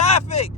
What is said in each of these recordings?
traffic.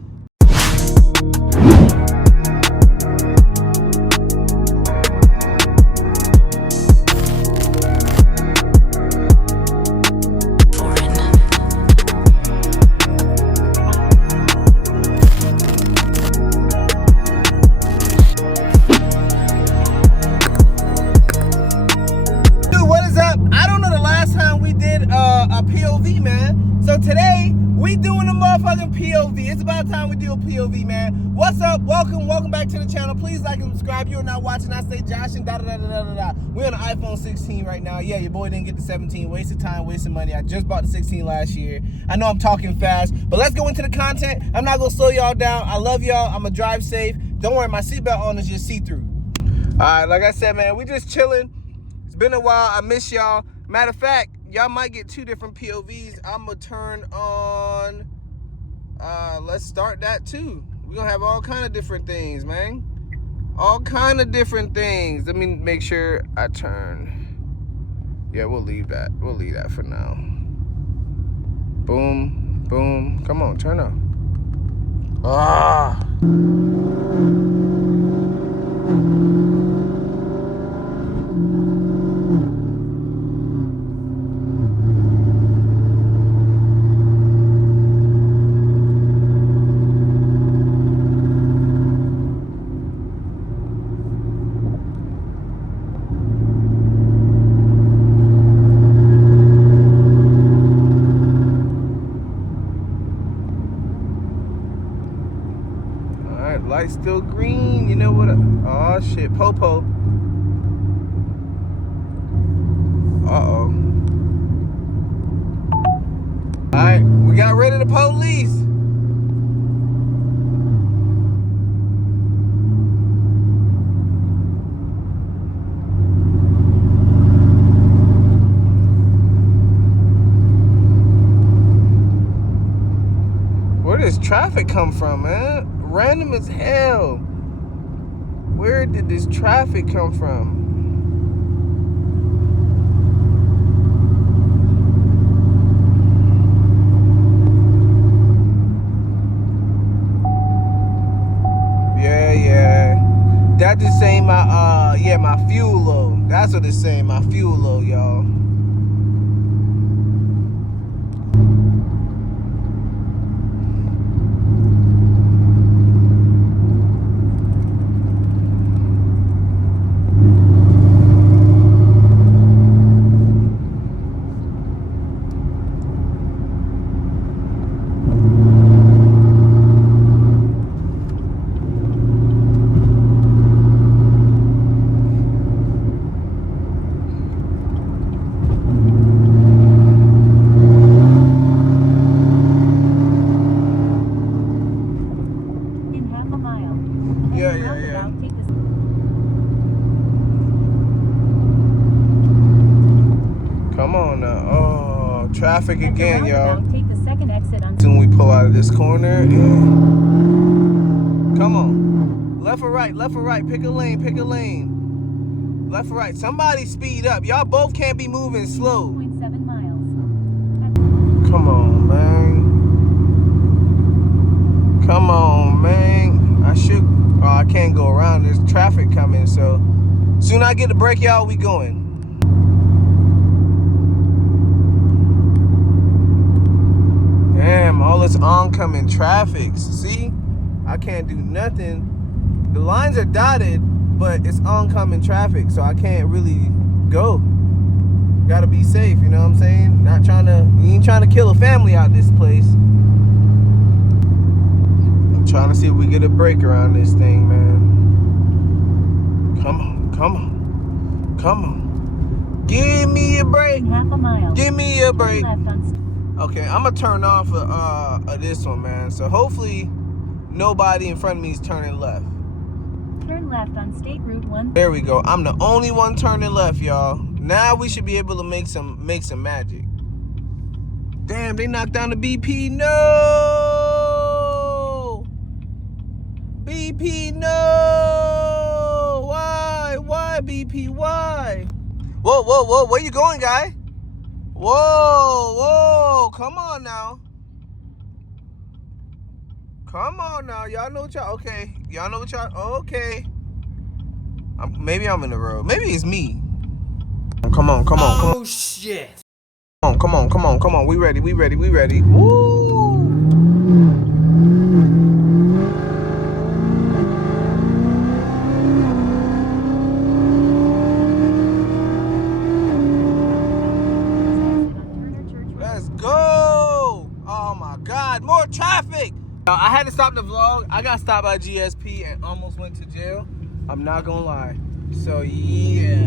A POV, man. So today we doing a motherfucking POV. It's about time we do a POV, man. What's up? Welcome back to the channel. Please like and subscribe. You're not watching. I say Josh and da da da da da da. We're on the iPhone 16 right now. Yeah, your boy didn't get the 17. Wasted time, wasted money. I just bought the 16 last year. I know I'm talking fast, but let's go into the content. I'm not gonna slow y'all down. I love y'all. I'm gonna drive safe. Don't worry, my seatbelt on is just see-through. All right, like I said, man, we just chilling. It's been a while. I miss y'all. Matter of fact, y'all might get two different POVs. I'm gonna turn on, let's start that too. We're gonna have all kind of different things, man. All kind of different things. Let me make sure I turn. Yeah, we'll leave that. We'll leave that for now. Boom, boom. Come on, turn up. Ah. Light's still green, you know what? Oh shit, Popo. Uh-oh. Alright, we got rid of the police. Where does traffic come from, man? Random as hell. Where did this traffic come from? Yeah. That just saying my my fuel low. That's what it's saying, my fuel low, y'all. Yeah. Come on now. Oh, traffic again, y'all. Take the second exit on. Soon we pull out of this corner. Yeah. Come on. Left or right, left or right. Pick a lane, pick a lane. Left or right. Somebody speed up. Y'all both can't be moving slow. 0.7 miles. Come on, man. Come on, man. I can't go around. There's traffic coming, so soon I get the brake, y'all, we going. Damn, all this oncoming traffic. See? I can't do nothing. The lines are dotted, but it's oncoming traffic, so I can't really go. Gotta be safe, you know what I'm saying? You ain't trying to kill a family out this place. I'm trying to see if we get a break around this thing, man. Come on. Give me a break. Half a mile. Give me a break. Left on. Okay, I'm gonna turn off this one, man. So hopefully nobody in front of me is turning left. Turn left on State Route 1. There we go. I'm the only one turning left, y'all. Now we should be able to make some magic. Damn, they knocked down the BP. No! BP, no! Why, BP, why? Whoa, where you going, guy? Whoa, come on now. Come on now, y'all know what y'all. Okay, y'all know what y'all. Okay. Maybe I'm in the road. Maybe it's me. Come on, come on, come on. Oh shit. Come on, come on, come on, come on. We ready, we ready, we ready. Woo! Let's go! Oh my God, more traffic! I had to stop the vlog. I got stopped by GSP and almost went to jail. I'm not gonna lie. So yeah,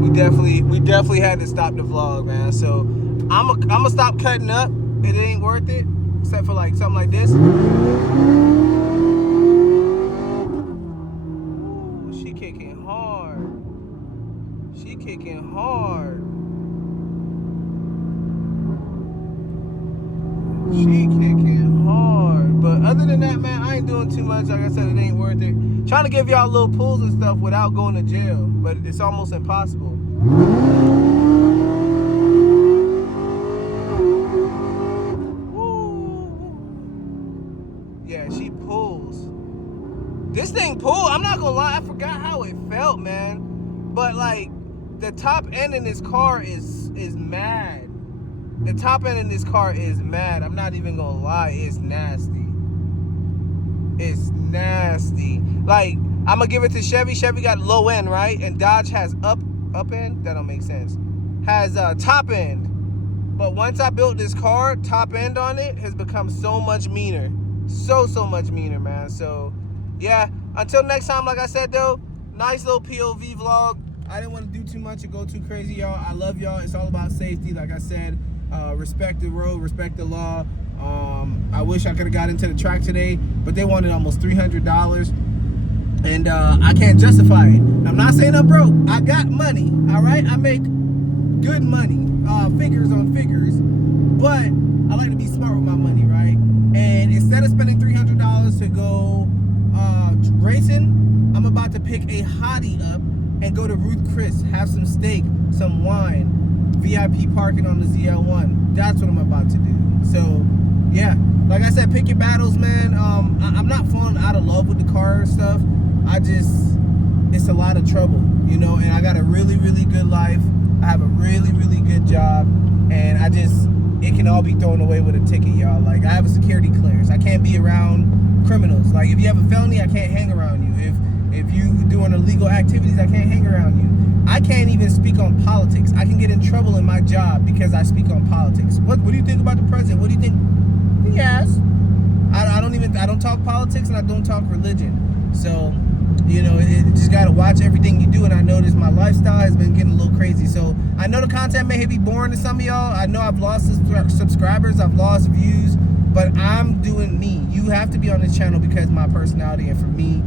we definitely had to stop the vlog, man. So I'm gonna stop cutting up. It ain't worth it, except for like something like this. Ooh, she kicking hard. She kicking hard. She kicking hard. But other than that, man, I ain't doing too much. Like I said, it ain't worth it. Trying to give y'all little pulls and stuff without going to jail, but it's almost impossible. Woo. Yeah, she pulls. This thing pulled. I'm not gonna lie, I forgot how it felt, man. But like, the top end in this car is mad. The top end in this car is mad. I'm not even gonna lie, it's nasty. It's nasty. Like, I'm gonna give it to Chevy. Chevy got low end, right? And Dodge has up end. That don't make sense. Has top end. But once I built this car, top end on it has become so much meaner. So much meaner, man. So, yeah. Until next time, like I said, though, nice little POV vlog. I didn't want to do too much and go too crazy, y'all. I love y'all. It's all about safety. Like I said, respect the road, respect the law. I wish I could have got into the track today, but they wanted almost $300. And I can't justify it. I'm not saying I'm broke. I got money, all right? I make good money, figures on figures, but I like to be smart with my money, right? And instead of spending $300 to go racing, I'm about to pick a hottie up and go to Ruth Chris, have some steak, some wine, VIP parking on the ZL1. That's what I'm about to do. So, yeah, like I said, pick your battles, man. I'm not falling out of love with the car stuff. It's a lot of trouble, you know, and I got a really, really good life. I have a really, really good job, and it can all be thrown away with a ticket, y'all. Like, I have a security clearance. I can't be around criminals. Like, if you have a felony, I can't hang around you. If you doing illegal activities, I can't hang around you. I can't even speak on politics. I can get in trouble in my job because I speak on politics. What do you think about the president? What do you think? Yes. I don't talk politics, and I don't talk religion. So, you know, it just got to watch everything you do. And I noticed my lifestyle has been getting a little crazy. So I know the content may be boring to some of y'all. I know I've lost subscribers. I've lost views. But I'm doing me. You have to be on this channel because of my personality and for me.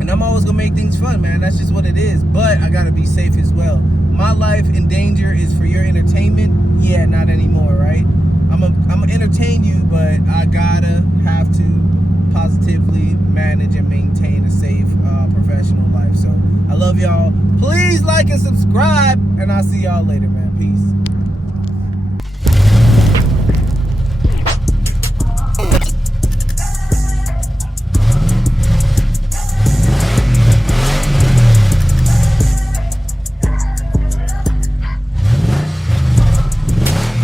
And I'm always going to make things fun, man. That's just what it is. But I got to be safe as well. My life in danger is for your entertainment. Yeah, not anymore, right? I'm gonna entertain you, but I gotta have to positively manage and maintain a safe professional life. So I love y'all. Please like and subscribe, and I'll see y'all later, man. Peace.